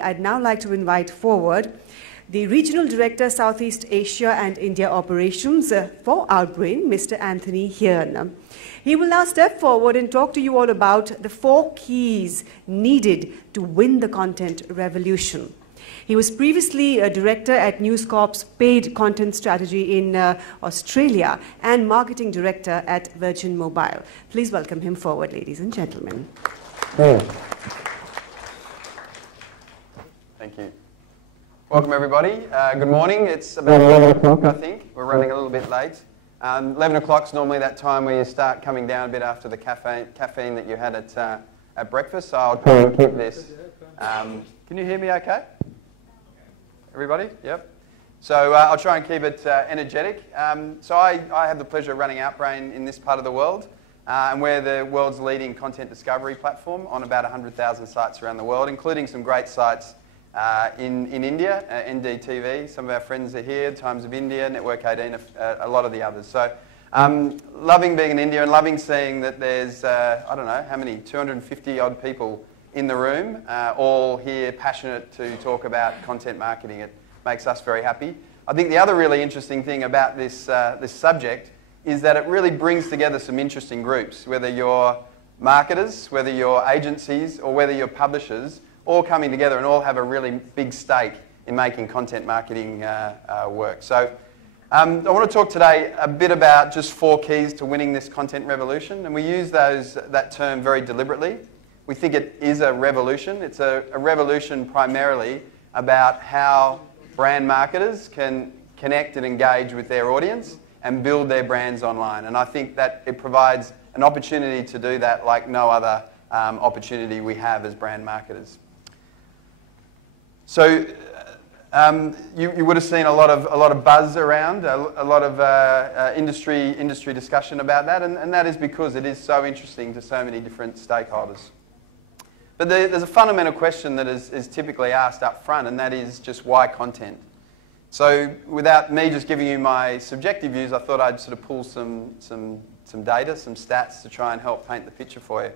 I'd now like to invite forward the Regional Director, Southeast Asia and India Operations for Outbrain, Mr. Anthony Hearne. He will now step forward and talk to you all about the 4 keys needed to win the content revolution. He was previously a director at News Corp's paid content strategy in Australia and marketing director at Virgin Mobile. Please welcome him forward, ladies and gentlemen. Thank you. Welcome, everybody. Good morning. It's about 11 o'clock, I think. We're running a little bit late. 11 o'clock is normally that time where you start coming down a bit after the caffeine that you had at breakfast, so I'll try and keep this. Can you hear me okay? Everybody? Yep. So I'll try and keep it energetic. So I have the pleasure of running Outbrain in this part of the world, and we're the world's leading content discovery platform on about 100,000 sites around the world, including some great sites in India, NDTV, some of our friends are here, Times of India, Network 18, a lot of the others. So loving being in India and loving seeing that there's, I don't know, how many, 250 odd people in the room, all here passionate to talk about content marketing. It makes us very happy. I think the other really interesting thing about this subject is that it really brings together some interesting groups, whether you're marketers, whether you're agencies, or whether you're publishers, all coming together and all have a really big stake in making content marketing work. So I want to talk today a bit about just 4 keys to winning this content revolution, and we use that term very deliberately. We think it is a revolution. It's a revolution primarily about how brand marketers can connect and engage with their audience and build their brands online. And I think that it provides an opportunity to do that like no other opportunity we have as brand marketers. So you would have seen a lot of buzz around, a lot of industry discussion about that, and that is because it is so interesting to so many different stakeholders. But there's a fundamental question that is typically asked up front, and that is just why content? So without me just giving you my subjective views, I thought I'd sort of pull some data, some stats to try and help paint the picture for you.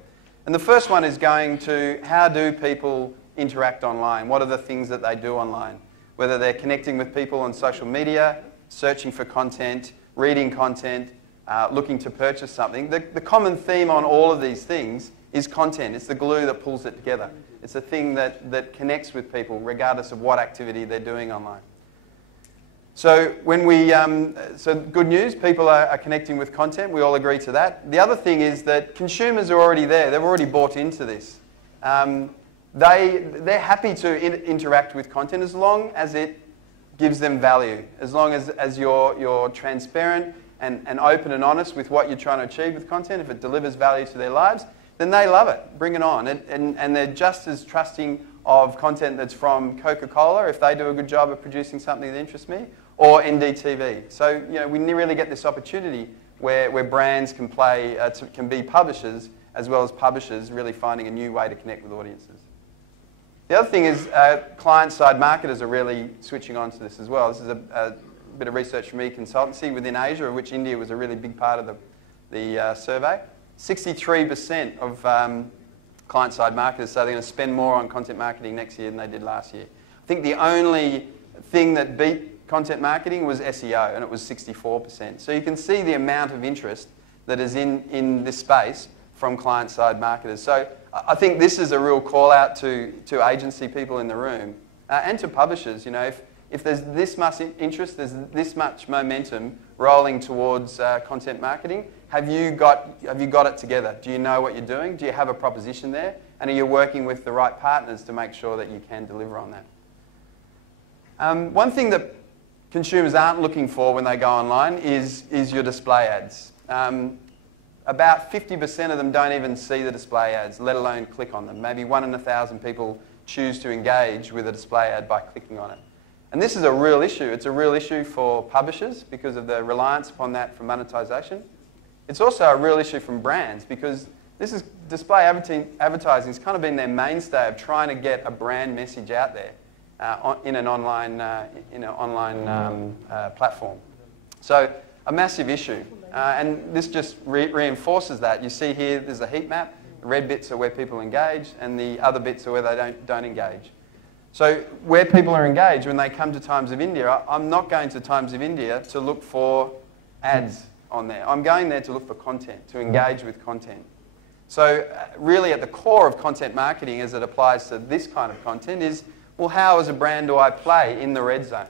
And the first one is going to how do people interact online? What are the things that they do online? Whether they're connecting with people on social media, searching for content, reading content, looking to purchase something. The common theme on all of these things is content. It's the glue that pulls it together. It's the thing that connects with people regardless of what activity they're doing online. So so good news, people are connecting with content. We all agree to that. The other thing is that consumers are already there. They've already bought into this. They're happy to interact with content as long as it gives them value, as long as you're transparent and open and honest with what you're trying to achieve with content. If it delivers value to their lives, then they love it. Bring it on. And they're just as trusting of content that's from Coca-Cola, if they do a good job of producing something that interests me, or NDTV. So we really get this opportunity where brands can can be publishers as well as publishers, really finding a new way to connect with audiences. The other thing is client-side marketers are really switching on to this as well. This is a bit of research from e-consultancy within Asia, of which India was a really big part of the survey. 63% of client-side marketers say they're going to spend more on content marketing next year than they did last year. I think the only thing that beat content marketing was SEO, and it was 64%. So you can see the amount of interest that is in this space from client-side marketers. So I think this is a real call out to agency people in the room and to publishers. If there's this much interest, there's this much momentum rolling towards content marketing, have you got it together? Do you know what you're doing? Do you have a proposition there? And are you working with the right partners to make sure that you can deliver on that? One thing that consumers aren't looking for when they go online is your display ads. About 50% of them don't even see the display ads, let alone click on them. Maybe 1 in 1,000 people choose to engage with a display ad by clicking on it. And this is a real issue. It's a real issue for publishers because of the reliance upon that for monetization. It's also a real issue from brands because display advertising has kind of been their mainstay of trying to get a brand message out there in an online platform. So a massive issue. And this just reinforces that. You see here, there's a heat map. The red bits are where people engage, and the other bits are where they don't engage. So where people are engaged when they come to Times of India, I'm not going to Times of India to look for ads on there. I'm going there to look for content, to engage with content. So really at the core of content marketing as it applies to this kind of content is, well, how as a brand do I play in the red zone?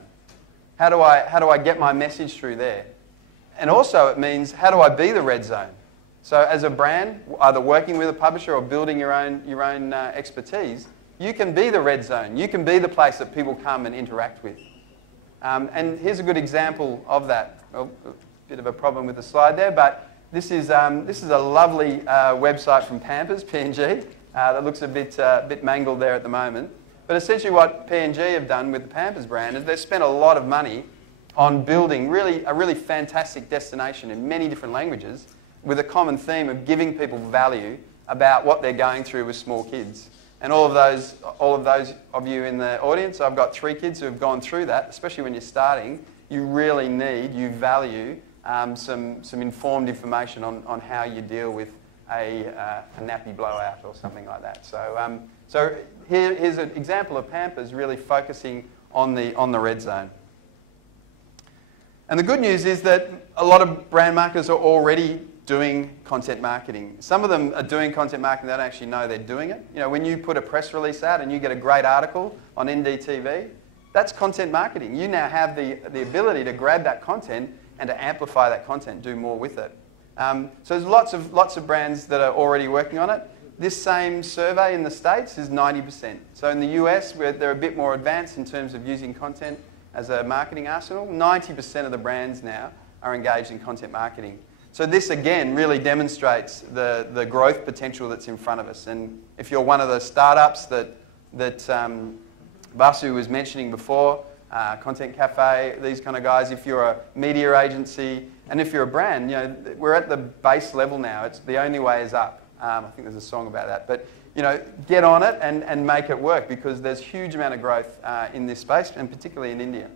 How do I get my message through there? And also it means, how do I be the red zone? So as a brand, either working with a publisher or building your own expertise, you can be the red zone. You can be the place that people come and interact with. And here's a good example of that. Well, a bit of a problem with the slide there, but this is a lovely website from Pampers, P&G, that looks a bit mangled there at the moment. But essentially what P&G have done with the Pampers brand is they've spent a lot of money on building a really fantastic destination in many different languages with a common theme of giving people value about what they're going through with small kids. And all of those of you in the audience, I've got 3 kids who have gone through that, especially when you're starting, you value some informed information on how you deal with a nappy blowout or something like that. So here's an example of Pampers really focusing on the red zone. And the good news is that a lot of brand marketers are already doing content marketing. Some of them are doing content marketing, they don't actually know they're doing it. You know, when you put a press release out and you get a great article on NDTV, that's content marketing. You now have the ability to grab that content and to amplify that content, do more with it. So there's lots of brands that are already working on it. This same survey in the States is 90%. So in the US, where they're a bit more advanced in terms of using content as a marketing arsenal, 90% of the brands now are engaged in content marketing. So this again really demonstrates the growth potential that's in front of us. And if you're one of the startups that Vasu was mentioning before, Content Cafe, these kind of guys, if you're a media agency, and if you're a brand, you know, we're at the base level now. It's the only way is up. I think there's a song about that. But you know, get on it and make it work, because there's a huge amount of growth in this space, and particularly in India.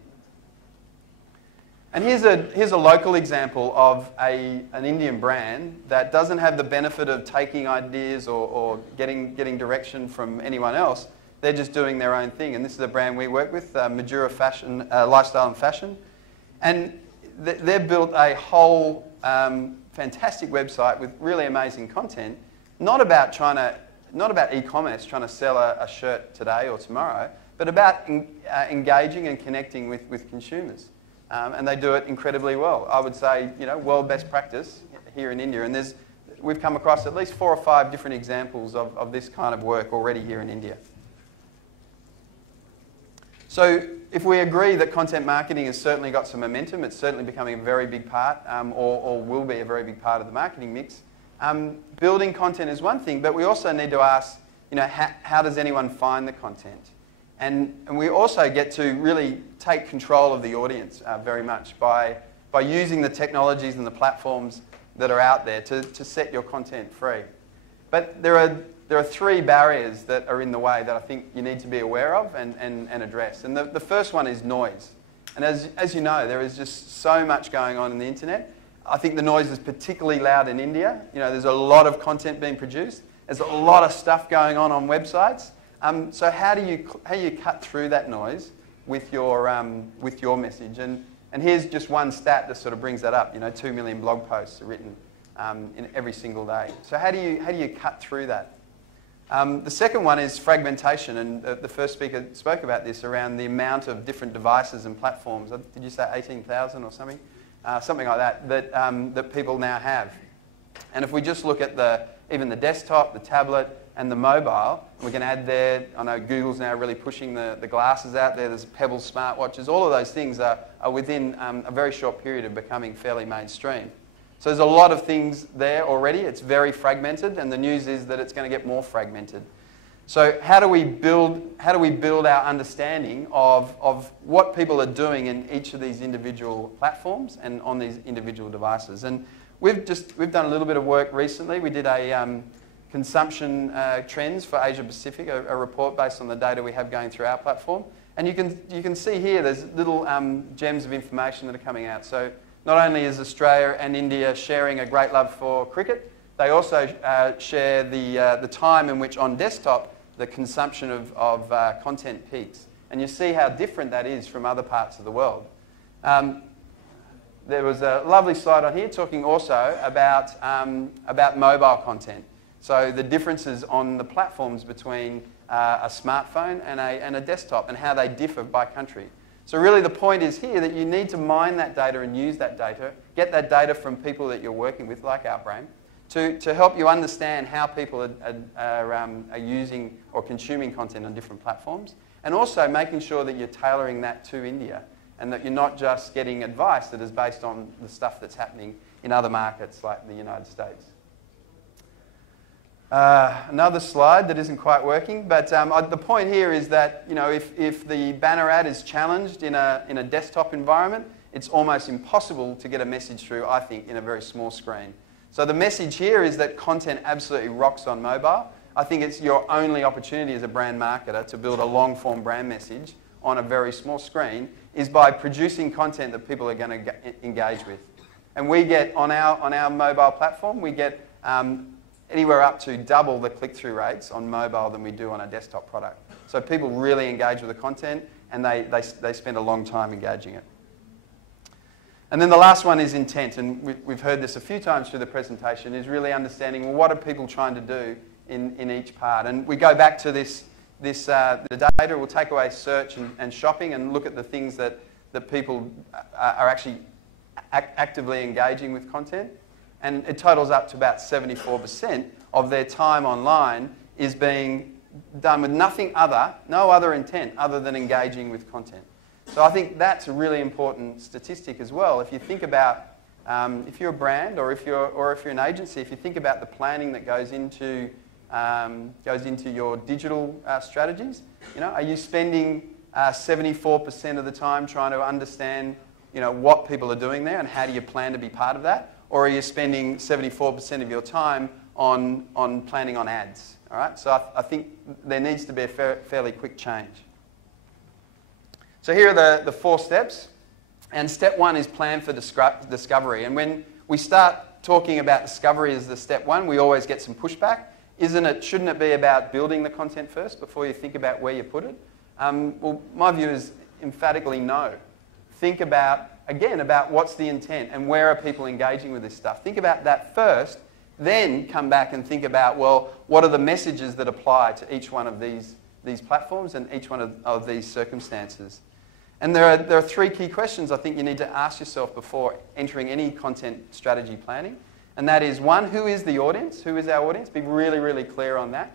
And here's a local example of an Indian brand that doesn't have the benefit of taking ideas or getting direction from anyone else. They're just doing their own thing. And this is a brand we work with, Madura Fashion, Lifestyle and Fashion. And they've built a whole fantastic website with really amazing content, not about e-commerce, trying to sell a shirt today or tomorrow, but about engaging and connecting with consumers. And they do it incredibly well. I would say, you know, world best practice here in India. And we've come across at least 4 or 5 different examples of this kind of work already here in India. So if we agree that content marketing has certainly got some momentum, it's certainly becoming a very big part, or will be a very big part of the marketing mix. Building content is one thing, but we also need to ask, you know, how does anyone find the content? And we also get to really take control of the audience very much by using the technologies and the platforms that are out there to set your content free. But there are 3 barriers that are in the way that I think you need to be aware of and address. And the first one is noise. And as you know, there is just so much going on in the internet. I think the noise is particularly loud in India. You know, there's a lot of content being produced. There's a lot of stuff going on websites. So how do you cut through that noise with your message? And here's just one stat that sort of brings that up. You know, 2 million blog posts are written in every single day. So how do you cut through that? The second one is fragmentation, and the first speaker spoke about this around the amount of different devices and platforms. Did you say 18,000 or something? Something like that people now have. And if we just look at even the desktop, the tablet, and the mobile, we can add there, I know Google's now really pushing the glasses out there, there's Pebble smartwatches, all of those things are within a very short period of becoming fairly mainstream. So there's a lot of things there already. It's very fragmented, and the news is that it's going to get more fragmented. So how do we build our understanding of what people are doing in each of these individual platforms and on these individual devices? And we've done a little bit of work recently. We did a consumption trends for Asia Pacific, a report based on the data we have going through our platform. And you can see here there's little gems of information that are coming out. So not only is Australia and India sharing a great love for cricket, they also share the time in which on desktop the consumption of content peaks. And you see how different that is from other parts of the world. There was a lovely slide on here talking also about mobile content. So the differences on the platforms between a smartphone and a desktop and how they differ by country. So really the point is here that you need to mine that data and use that data, get that data from people that you're working with, like Outbrain, to help you understand how people are using or consuming content on different platforms, and also making sure that you're tailoring that to India and that you're not just getting advice that is based on the stuff that's happening in other markets like the United States. Another slide that isn't quite working, but the point here is that if the banner ad is challenged in a desktop environment, it's almost impossible to get a message through, I think, in a very small screen. So the message here is that content absolutely rocks on mobile. I think it's your only opportunity as a brand marketer to build a long-form brand message on a very small screen is by producing content that people are going to engage with. And we get, on our mobile platform, we get anywhere up to double the click-through rates on mobile than we do on a desktop product. So people really engage with the content and they spend a long time engaging it. And then the last one is intent, and we've heard this a few times through the presentation, is really understanding, well, what are people trying to do in each part? And we go back to the data. We'll take away search and shopping and look at the things that people are actually actively engaging with content. And it totals up to about 74% of their time online is being done with no other intent other than engaging with content. So I think that's a really important statistic as well. If you think about, if you're a brand or if you're an agency, if you think about the planning that goes into your digital strategies, are you spending 74% of the time trying to understand, what people are doing there and how do you plan to be part of that? Or are you spending 74% of your time on planning on ads? All right? So I think there needs to be a fairly quick change. So here are the 4 steps. And step 1 is plan for discovery. And when we start talking about discovery as the step 1, we always get some pushback. Shouldn't it be about building the content first before you think about where you put it? Well, my view is emphatically no. Think about what's the intent and where are people engaging with this stuff. Think about that first, then come back and think about, well, what are the messages that apply to each one of these platforms and each one of these circumstances. And there are 3 key questions I think you need to ask yourself before entering any content strategy planning. And that is, 1, who is the audience? Who is our audience? Be really, really clear on that.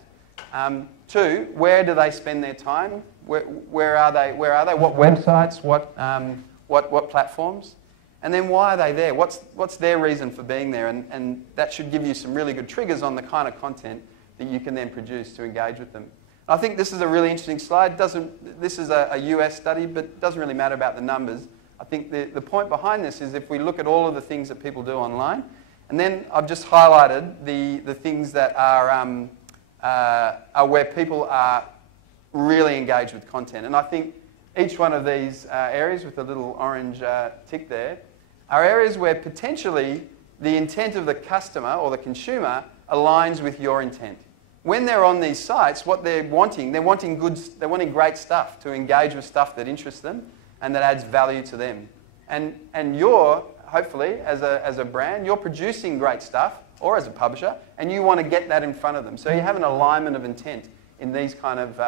2, where do they spend their time? Where are they? What websites? What platforms? And then why are they there? What's their reason for being there? And that should give you some really good triggers on the kind of content that you can then produce to engage with them. I think this is a really interesting slide. This is a US study, but it doesn't really matter about the numbers. I think the point behind this is if we look at all of the things that people do online, and then I've just highlighted the things that are where people are really engaged with content. And I think each one of these areas with the little orange tick there are areas where potentially the intent of the customer or the consumer aligns with your intent. When they're on these sites, what they're wanting great stuff to engage with stuff that interests them and that adds value to them. And you're, hopefully, as a brand, you're producing great stuff, or as a publisher, and you want to get that in front of them. So you have an alignment of intent in these kind of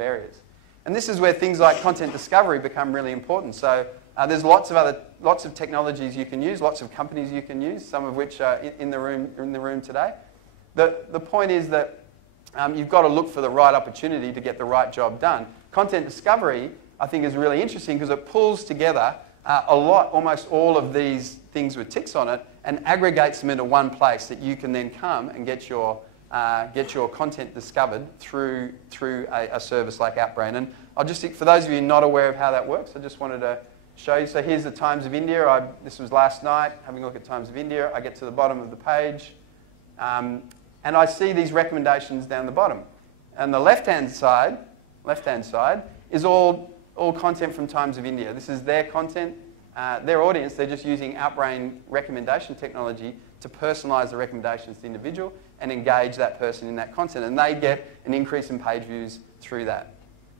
areas. And this is where things like content discovery become really important. So there's lots of technologies you can use, lots of companies you can use, some of which are in the room today. The point is that you've got to look for the right opportunity to get the right job done. Content discovery, I think, is really interesting because it pulls together almost all of these things with ticks on it and aggregates them into one place that you can then come and get your content discovered through a service like Outbrain. And for those of you not aware of how that works, I just wanted to show you. So here's the Times of India. This was last night, having a look at Times of India. I get to the bottom of the page. And I see these recommendations down the bottom. And the left-hand side is all content from Times of India. This is their content, their audience. They're just using Outbrain recommendation technology to personalise the recommendations to the individual. and engage that person in that content. And they get an increase in page views through that.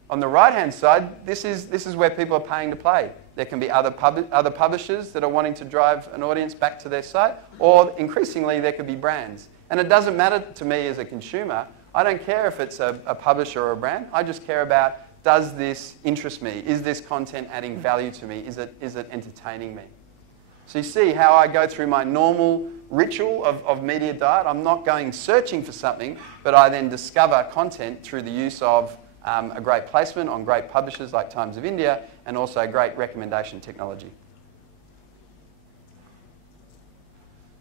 On the right-hand side, this is where people are paying to play. There can be other publishers that are wanting to drive an audience back to their site, or increasingly there could be brands. And it doesn't matter to me as a consumer. I don't care if it's a publisher or a brand. I just care about, does this interest me? Is this content adding value to me? Is it entertaining me? So you see how I go through my normal ritual of media diet. I'm not going searching for something, but I then discover content through the use of a great placement on great publishers like Times of India, and also great recommendation technology.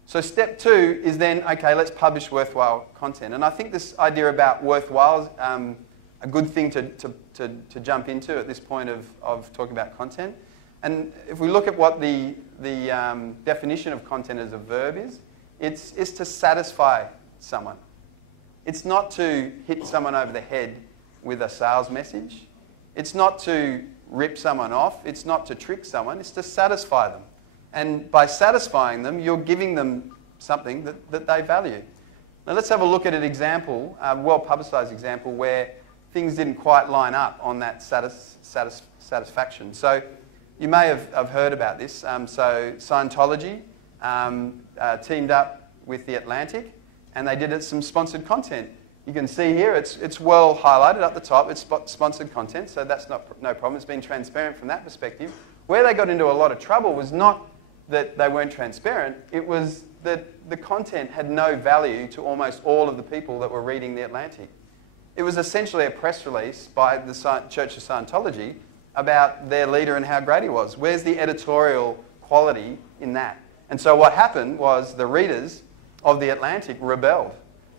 So step 2 is then, okay, let's publish worthwhile content. And I think this idea about worthwhile is a good thing to jump into at this point of talking about content. And if we look at what the definition of content as a verb is, it's to satisfy someone. It's not to hit someone over the head with a sales message. It's not to rip someone off. It's not to trick someone. It's to satisfy them. And by satisfying them, you're giving them something that they value. Now let's have a look at an example, a well-publicised example, where things didn't quite line up on that satisfaction. So you may have heard about this. So Scientology teamed up with The Atlantic, and they did some sponsored content. You can see here, it's well highlighted up the top. It's sponsored content, so that's no problem. It's been transparent from that perspective. Where they got into a lot of trouble was not that they weren't transparent. It was that the content had no value to almost all of the people that were reading The Atlantic. It was essentially a press release by the Church of Scientology about their leader and how great he was. Where's the editorial quality in that? And so what happened was the readers of The Atlantic rebelled.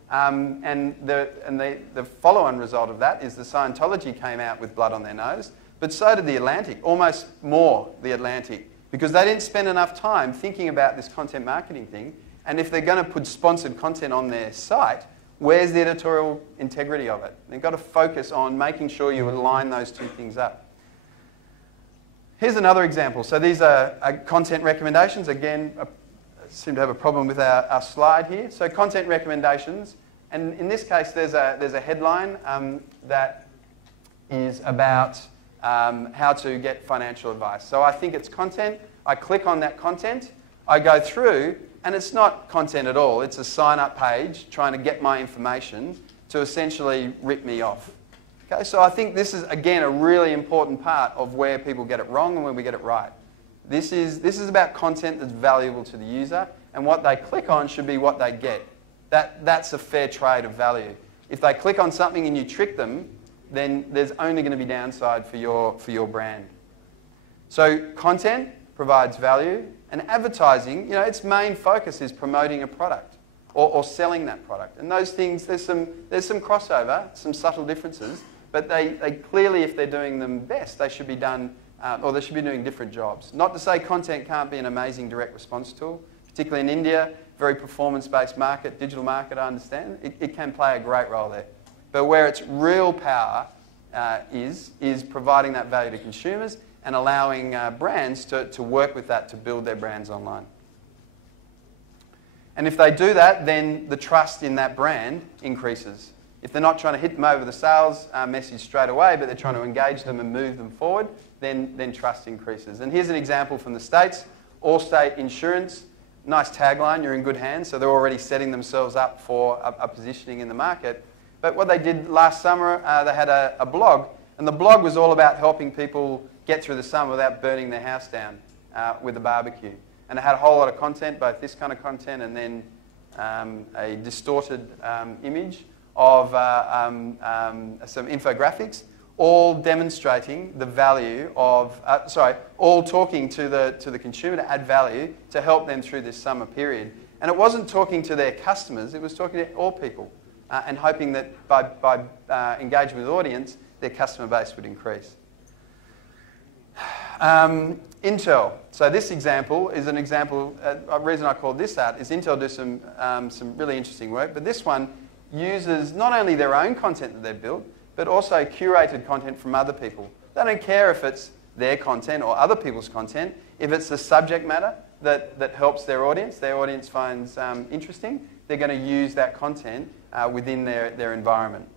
And the follow-on result of that is the Scientology came out with blood on their nose, but so did The Atlantic, almost more The Atlantic, because they didn't spend enough time thinking about this content marketing thing. And if they're going to put sponsored content on their site, where's the editorial integrity of it? They've got to focus on making sure you align those two things up. Here's another example. So these are content recommendations. Again, I seem to have a problem with our slide here. So content recommendations, and in this case there's a headline that is about how to get financial advice. So I think it's content. I click on that content. I go through, and it's not content at all. It's a sign-up page trying to get my information to essentially rip me off. Okay, so I think this is, again, a really important part of where people get it wrong and where we get it right. This is about content that's valuable to the user, and what they click on should be what they get. That's a fair trade of value. If they click on something and you trick them, then there's only going to be downside for your brand. So content provides value, and advertising, its main focus is promoting a product or selling that product. And those things, there's some crossover, some subtle differences, but they clearly, if they're doing them best, they should be done, or they should be doing different jobs. Not to say content can't be an amazing direct response tool, particularly in India, very performance-based market, digital market, I understand. It can play a great role there. But where its real power is providing that value to consumers and allowing brands to work with that to build their brands online. And if they do that, then the trust in that brand increases. If they're not trying to hit them over the sales message straight away, but they're trying to engage them and move them forward, then trust increases. And here's an example from the States. Allstate Insurance, nice tagline, you're in good hands. So they're already setting themselves up for a positioning in the market. But what they did last summer, they had a blog, and the blog was all about helping people get through the summer without burning their house down with a barbecue. And it had a whole lot of content, both this kind of content and then a distorted image of some infographics, all demonstrating the value of, all talking to the consumer to add value to help them through this summer period. And it wasn't talking to their customers, it was talking to all people and hoping that by engaging with the audience, their customer base would increase. Intel. So this example is an example, a reason I called this out is Intel do some really interesting work, but this one uses not only their own content that they've built, but also curated content from other people. They don't care if it's their content or other people's content. If it's the subject matter that helps their audience finds interesting, they're going to use that content within their environment.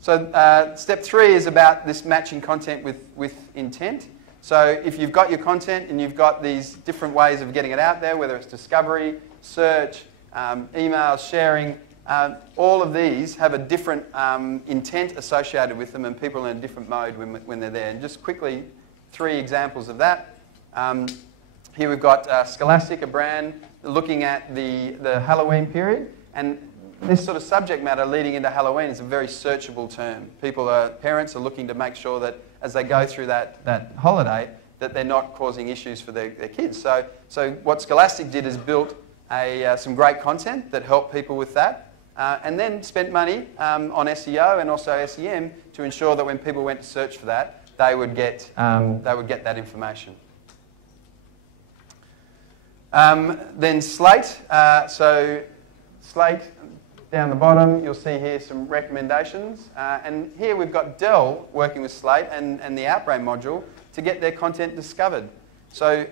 So step 3 is about this matching content with intent. So if you've got your content and you've got these different ways of getting it out there, whether it's discovery, search, email, sharing, all of these have a different intent associated with them, and people are in a different mode when they're there. And just quickly, 3 examples of that. Here we've got Scholastic, a brand, looking at the Halloween period, and this sort of subject matter leading into Halloween is a very searchable term. Parents are looking to make sure that as they go through that holiday, that they're not causing issues for their kids. So what Scholastic did is built some great content that helped people with that, and then spent money on SEO and also SEM to ensure that when people went to search for that, they would get that information. Then Slate. So Slate, down the bottom, you'll see here some recommendations. And here we've got Dell working with Slate and the Outbrain module to get their content discovered. So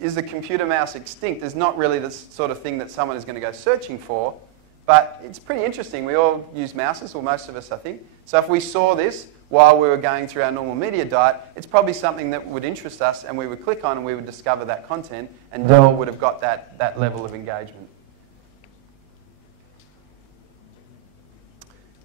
is the computer mouse extinct is not really the sort of thing that someone is going to go searching for, but it's pretty interesting. We all use mouses, or most of us, I think. So if we saw this while we were going through our normal media diet, it's probably something that would interest us, and we would click on and we would discover that content, and Dell would have got that level of engagement.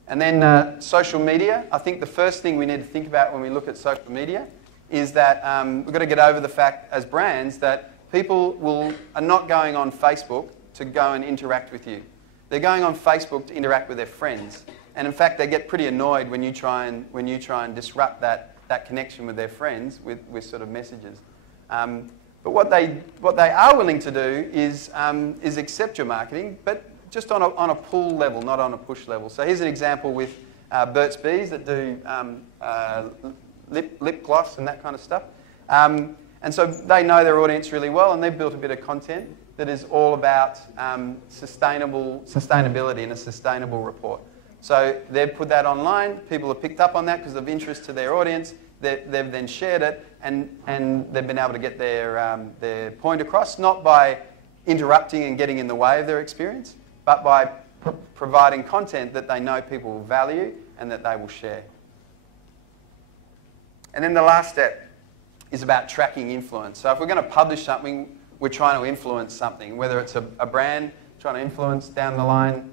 And then social media. I think the first thing we need to think about when we look at social media is that we've got to get over the fact as brands that people are not going on Facebook to go and interact with you. They're going on Facebook to interact with their friends. And in fact, they get pretty annoyed when you try and disrupt that connection with their friends with sort of messages. But what they are willing to do is accept your marketing, but just on a pull level, not on a push level. So here's an example with Burt's Bees that do lip gloss and that kind of stuff. And so they know their audience really well, and they've built a bit of content that is all about sustainability and a sustainable report. So they've put that online. People have picked up on that because of interest to their audience. They've then shared it, and they've been able to get their point across, not by interrupting and getting in the way of their experience, but by providing content that they know people will value and that they will share. And then the last step is about tracking influence. So if we're going to publish something, we're trying to influence something, whether it's a brand trying to influence down the line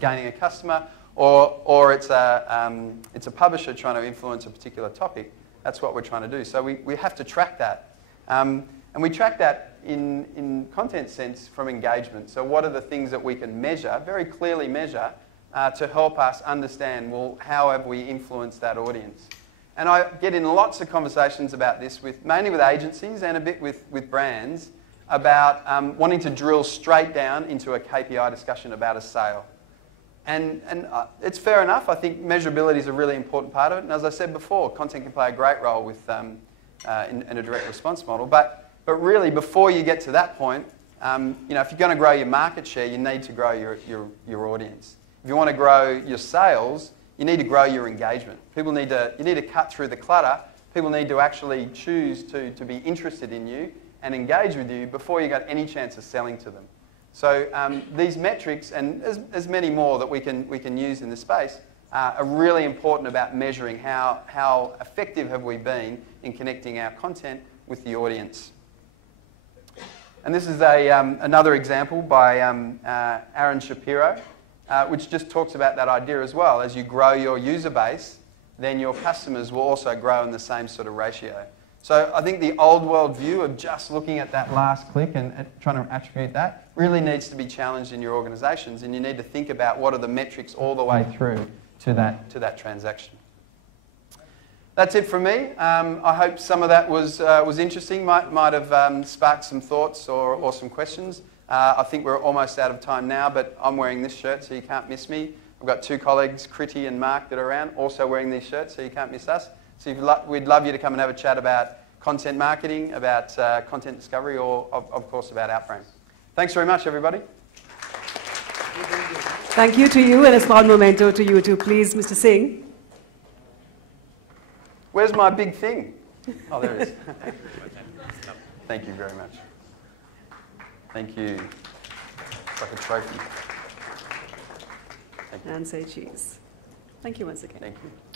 gaining a customer, or it's a publisher trying to influence a particular topic. That's what we're trying to do. So we have to track that. And we track that in content sense from engagement. So what are the things that we can measure, very clearly measure, to help us understand, well, how have we influenced that audience? And I get in lots of conversations about this, mainly with agencies and a bit with brands, about wanting to drill straight down into a KPI discussion about a sale. And it's fair enough. I think measurability is a really important part of it. And as I said before, content can play a great role with in a direct response model. But really, before you get to that point, if you're going to grow your market share, you need to grow your audience. If you want to grow your sales, you need to grow your engagement. You need to cut through the clutter. People need to actually choose to be interested in you and engage with you before you got any chance of selling to them. So these metrics, and as many more that we can use in this space, are really important about measuring how effective have we been in connecting our content with the audience. And this is another example by Aaron Shapiro, which just talks about that idea as well. As you grow your user base, then your customers will also grow in the same sort of ratio. So I think the old world view of just looking at that last click and trying to attribute that really needs to be challenged in your organisations, and you need to think about what are the metrics all the way through to that transaction. That's it from me. I hope some of that was interesting, might have sparked some thoughts or some questions. I think we're almost out of time now, but I'm wearing this shirt, so you can't miss me. I've got 2 colleagues, Kriti and Mark, that are around, also wearing these shirts, so you can't miss us. So we'd love you to come and have a chat about content marketing, about content discovery, or of course about Outbrain. Thanks very much, everybody. Thank you to you, and a small memento to you too, please, Mr. Singh. Where's my big thing? Oh, there it is. Thank you very much. Thank you. It's like a trophy. And say cheese. Thank you once again. Thank you.